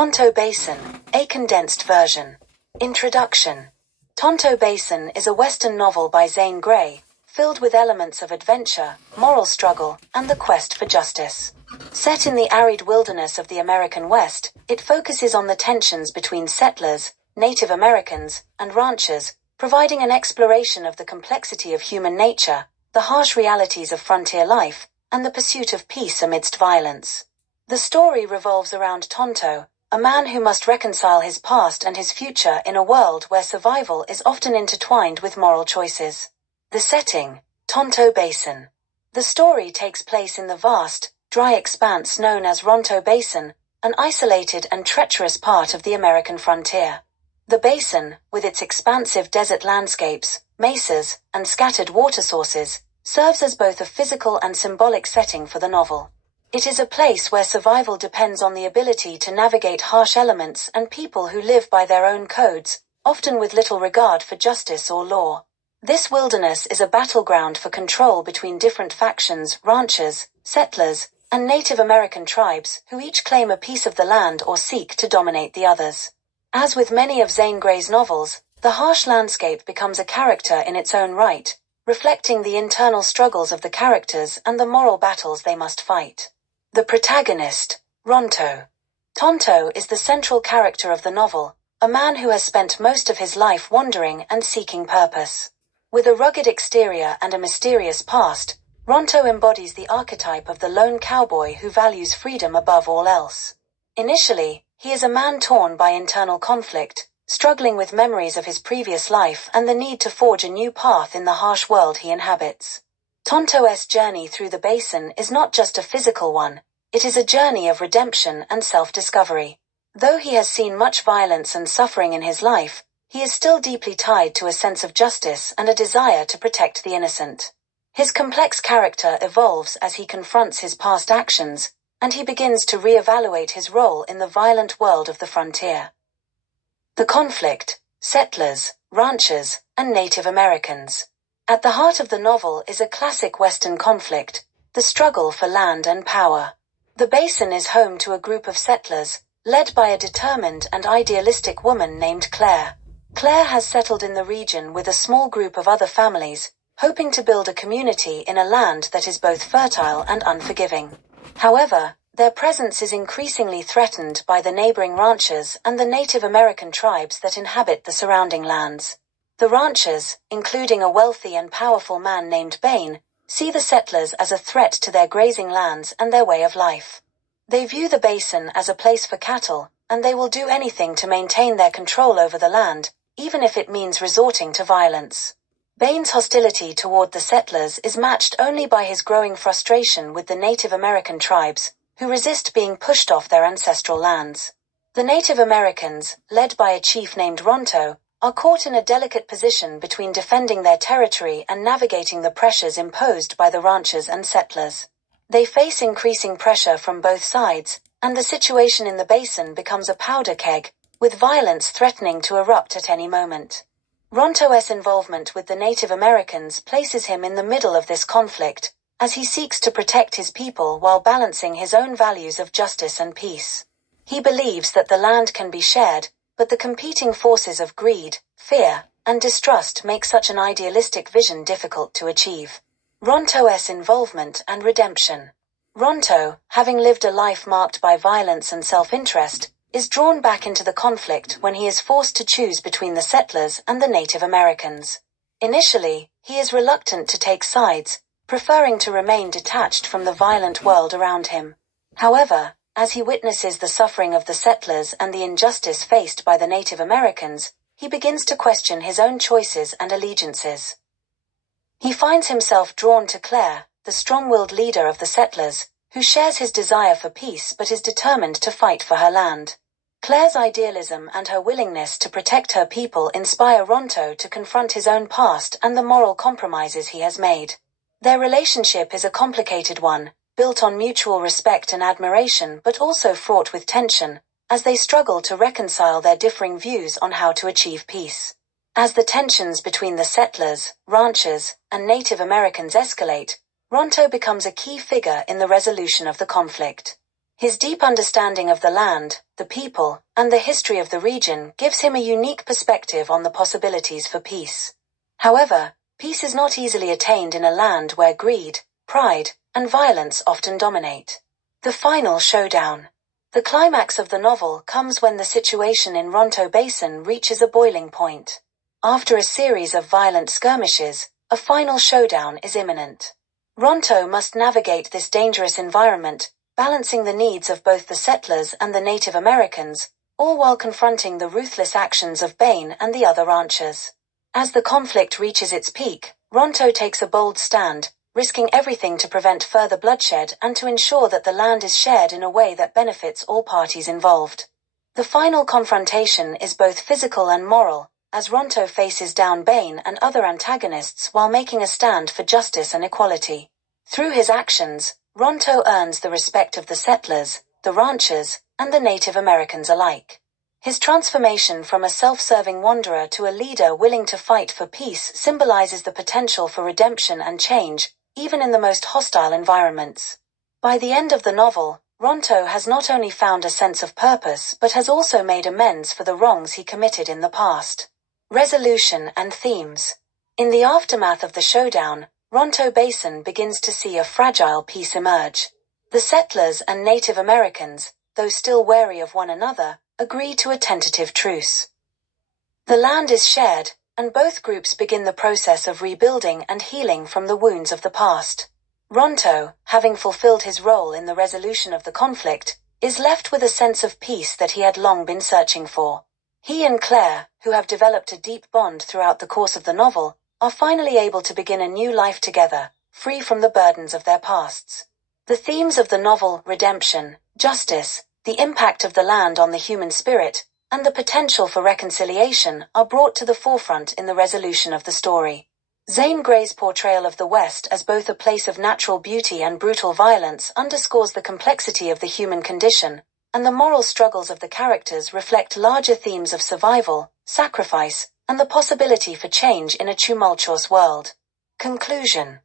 Tonto Basin, a condensed version. Introduction. Tonto Basin is a Western novel by Zane Grey, filled with elements of adventure, moral struggle, and the quest for justice. Set in the arid wilderness of the American West, it focuses on the tensions between settlers, Native Americans, and ranchers, providing an exploration of the complexity of human nature, the harsh realities of frontier life, and the pursuit of peace amidst violence. The story revolves around Tonto, a man who must reconcile his past and his future in a world where survival is often intertwined with moral choices. The setting: Tonto Basin. The story takes place in the vast, dry expanse known as Tonto Basin, an isolated and treacherous part of the American frontier. The basin, with its expansive desert landscapes, mesas, and scattered water sources, serves as both a physical and symbolic setting for the novel. It is a place where survival depends on the ability to navigate harsh elements and people who live by their own codes, often with little regard for justice or law. This wilderness is a battleground for control between different factions, ranchers, settlers, and Native American tribes who each claim a piece of the land or seek to dominate the others. As with many of Zane Grey's novels, the harsh landscape becomes a character in its own right, reflecting the internal struggles of the characters and the moral battles they must fight. The protagonist, Tonto. Tonto is the central character of the novel, a man who has spent most of his life wandering and seeking purpose. With a rugged exterior and a mysterious past, Tonto embodies the archetype of the lone cowboy who values freedom above all else. Initially, he is a man torn by internal conflict, struggling with memories of his previous life and the need to forge a new path in the harsh world he inhabits. Tonto's journey through the basin is not just a physical one, it is a journey of redemption and self-discovery. Though he has seen much violence and suffering in his life, he is still deeply tied to a sense of justice and a desire to protect the innocent. His complex character evolves as he confronts his past actions, and he begins to re-evaluate his role in the violent world of the frontier. The conflict: settlers, ranchers, and Native Americans. At the heart of the novel is a classic Western conflict, the struggle for land and power. The basin is home to a group of settlers, led by a determined and idealistic woman named Claire. Claire has settled in the region with a small group of other families, hoping to build a community in a land that is both fertile and unforgiving. However, their presence is increasingly threatened by the neighboring ranchers and the Native American tribes that inhabit the surrounding lands. The ranchers, including a wealthy and powerful man named Bane, see the settlers as a threat to their grazing lands and their way of life. They view the basin as a place for cattle, and they will do anything to maintain their control over the land, even if it means resorting to violence. Bane's hostility toward the settlers is matched only by his growing frustration with the Native American tribes, who resist being pushed off their ancestral lands. The Native Americans, led by a chief named Tonto, are caught in a delicate position between defending their territory and navigating the pressures imposed by the ranchers and settlers. They face increasing pressure from both sides, and the situation in the basin becomes a powder keg, with violence threatening to erupt at any moment. Tonto's involvement with the Native Americans places him in the middle of this conflict, as he seeks to protect his people while balancing his own values of justice and peace. He believes that the land can be shared, but the competing forces of greed, fear, and distrust make such an idealistic vision difficult to achieve. Tonto's involvement and redemption. Tonto, having lived a life marked by violence and self-interest, is drawn back into the conflict when he is forced to choose between the settlers and the Native Americans. Initially, he is reluctant to take sides, preferring to remain detached from the violent world around him. However, as he witnesses the suffering of the settlers and the injustice faced by the Native Americans, he begins to question his own choices and allegiances. He finds himself drawn to Claire, the strong-willed leader of the settlers, who shares his desire for peace but is determined to fight for her land. Claire's idealism and her willingness to protect her people inspire Tonto to confront his own past and the moral compromises he has made. Their relationship is a complicated one, built on mutual respect and admiration but also fraught with tension, as they struggle to reconcile their differing views on how to achieve peace. As the tensions between the settlers, ranchers, and Native Americans escalate, Tonto becomes a key figure in the resolution of the conflict. His deep understanding of the land, the people, and the history of the region gives him a unique perspective on the possibilities for peace. However, peace is not easily attained in a land where greed, pride, and violence often dominate. The final showdown. The climax of the novel comes when the situation in Tonto Basin reaches a boiling point. After a series of violent skirmishes, a final showdown is imminent. Tonto must navigate this dangerous environment, balancing the needs of both the settlers and the Native Americans, all while confronting the ruthless actions of Bain and the other ranchers. As the conflict reaches its peak, Tonto takes a bold stand, risking everything to prevent further bloodshed and to ensure that the land is shared in a way that benefits all parties involved. The final confrontation is both physical and moral, as Tonto faces down Bain and other antagonists while making a stand for justice and equality. Through his actions, Tonto earns the respect of the settlers, the ranchers, and the Native Americans alike. His transformation from a self-serving wanderer to a leader willing to fight for peace symbolizes the potential for redemption and change, even in the most hostile environments. By the end of the novel, Tonto has not only found a sense of purpose but has also made amends for the wrongs he committed in the past. Resolution and themes. In the aftermath of the showdown, Tonto Basin begins to see a fragile peace emerge. The settlers and Native Americans, though still wary of one another, agree to a tentative truce. The land is shared, and both groups begin the process of rebuilding and healing from the wounds of the past. Tonto, having fulfilled his role in the resolution of the conflict, is left with a sense of peace that he had long been searching for. He and Claire, who have developed a deep bond throughout the course of the novel, are finally able to begin a new life together, free from the burdens of their pasts. The themes of the novel, redemption, justice, the impact of the land on the human spirit, and the potential for reconciliation are brought to the forefront in the resolution of the story. Zane Grey's portrayal of the West as both a place of natural beauty and brutal violence underscores the complexity of the human condition, and the moral struggles of the characters reflect larger themes of survival, sacrifice, and the possibility for change in a tumultuous world. Conclusion.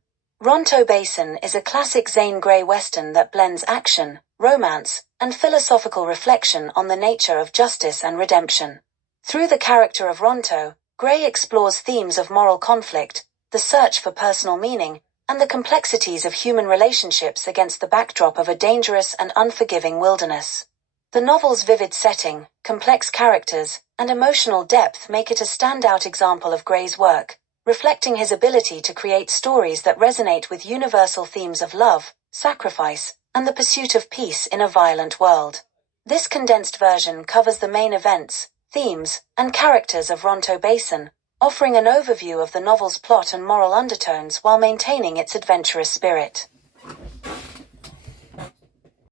Tonto Basin is a classic Zane Grey western that blends action, romance, and philosophical reflection on the nature of justice and redemption. Through the character of Tonto, Grey explores themes of moral conflict, the search for personal meaning, and the complexities of human relationships against the backdrop of a dangerous and unforgiving wilderness. The novel's vivid setting, complex characters, and emotional depth make it a standout example of Grey's work, reflecting his ability to create stories that resonate with universal themes of love, sacrifice, and the pursuit of peace in a violent world. This condensed version covers the main events, themes, and characters of Tonto Basin, offering an overview of the novel's plot and moral undertones while maintaining its adventurous spirit.